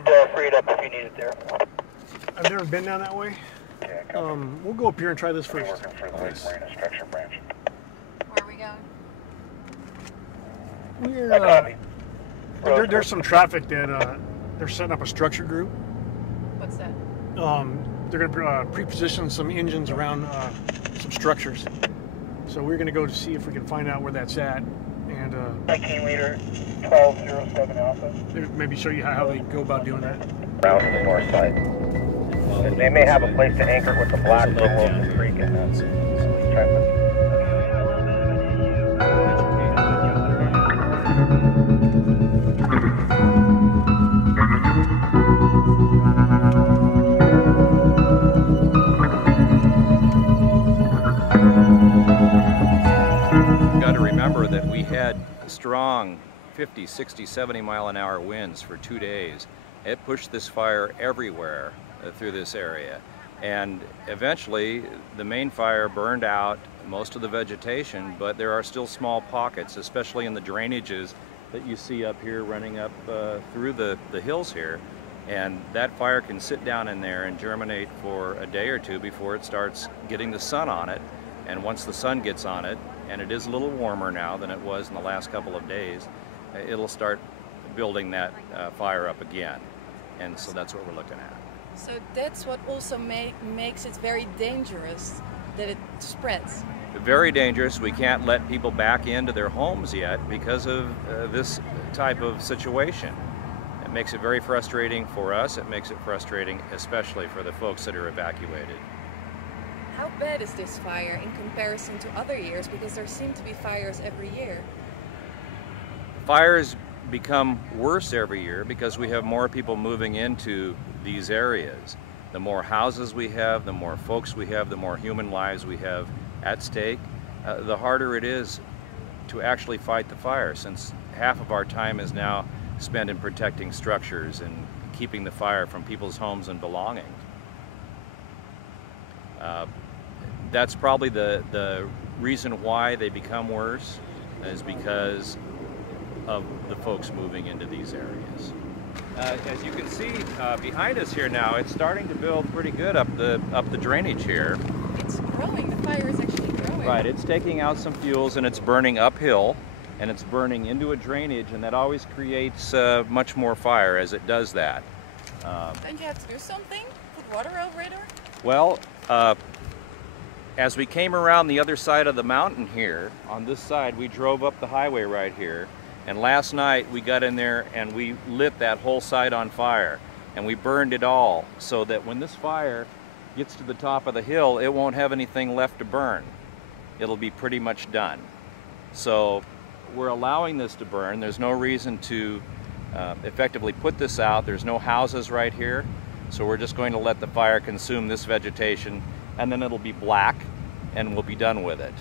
could free it up if you need it there. I've never been down that way. We'll go up here and try this first. Working for the Marina Structure Branch. Where are we going? We're there's some traffic that they're setting up a structure group. What's that? They're going to pre-position some engines around some structures. So we're going to go to see if we can find out where that's at, and 19 liter 1207 Alpha. Maybe show you how they go about doing that. Around to the north side. They may have a place to anchor with the black logo of the creek and try to got to remember that we had strong 50, 60, 70 mile an hour winds for 2 days. It pushed this fire everywhere through this area, and eventually the main fire burned out most of the vegetation, but there are still small pockets, especially in the drainages that you see up here running up through the hills here, and that fire can sit down in there and germinate for a day or two before it starts getting the sun on it. And once the sun gets on it, and it is a little warmer now than it was in the last couple of days, it'll start building that fire up again. And so that's what we're looking at. So that's what also makes it very dangerous, that it spreads. Very dangerous. We can't let people back into their homes yet because of this type of situation. It makes it very frustrating for us. It makes it frustrating especially for the folks that are evacuated. How bad is this fire in comparison to other years? Because there seem to be fires every year. Fires become worse every year because we have more people moving into these areas. The more houses we have, the more folks we have, the more human lives we have at stake, the harder it is to actually fight the fire, since half of our time is now spent in protecting structures and keeping the fire from people's homes and belongings. That's probably the reason why they become worse, is because of the folks moving into these areas. As you can see behind us here now, it's starting to build pretty good up the drainage here. It's growing. The fire is actually growing. Right. It's taking out some fuels and it's burning uphill, and it's burning into a drainage, and that always creates much more fire as it does that. Don't you have to do something? Put water over it, or? Well, as we came around the other side of the mountain here, on this side, we drove up the highway right here. And last night we got in there and we lit that whole site on fire, and we burned it all, so that when this fire gets to the top of the hill, it won't have anything left to burn. It'll be pretty much done. So we're allowing this to burn. There's no reason to effectively put this out. There's no houses right here. So we're just going to let the fire consume this vegetation, and then it'll be black and we'll be done with it.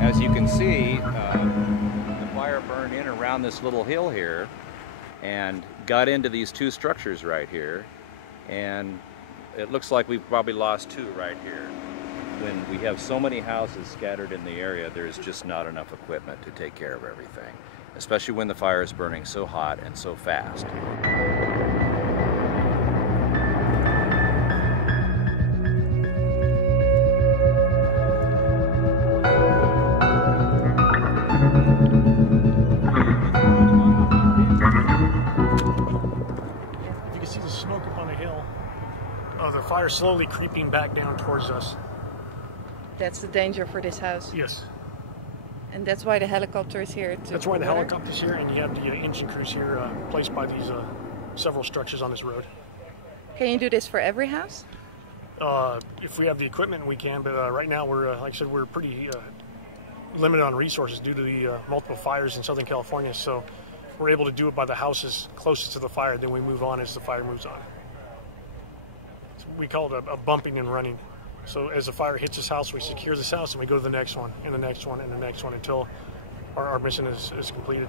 As you can see, the fire burned in around this little hill here and got into these two structures right here, and it looks like we've probably lost two right here. When we have so many houses scattered in the area, there's just not enough equipment to take care of everything, especially when the fire is burning so hot and so fast. You can see the smoke up on the hill of the fire slowly creeping back down towards us. That's the danger for this house. Yes. And that's why the helicopter is here. That's why the helicopter's here, and you have the engine crews here placed by these several structures on this road. Can you do this for every house? If we have the equipment, we can, but right now we're, like I said, we're pretty limited on resources due to the multiple fires in Southern California, so we're able to do it by the houses closest to the fire, then we move on as the fire moves on. So we call it a bumping and running. So as the fire hits this house, we secure this house and we go to the next one and the next one and the next one until our mission is completed.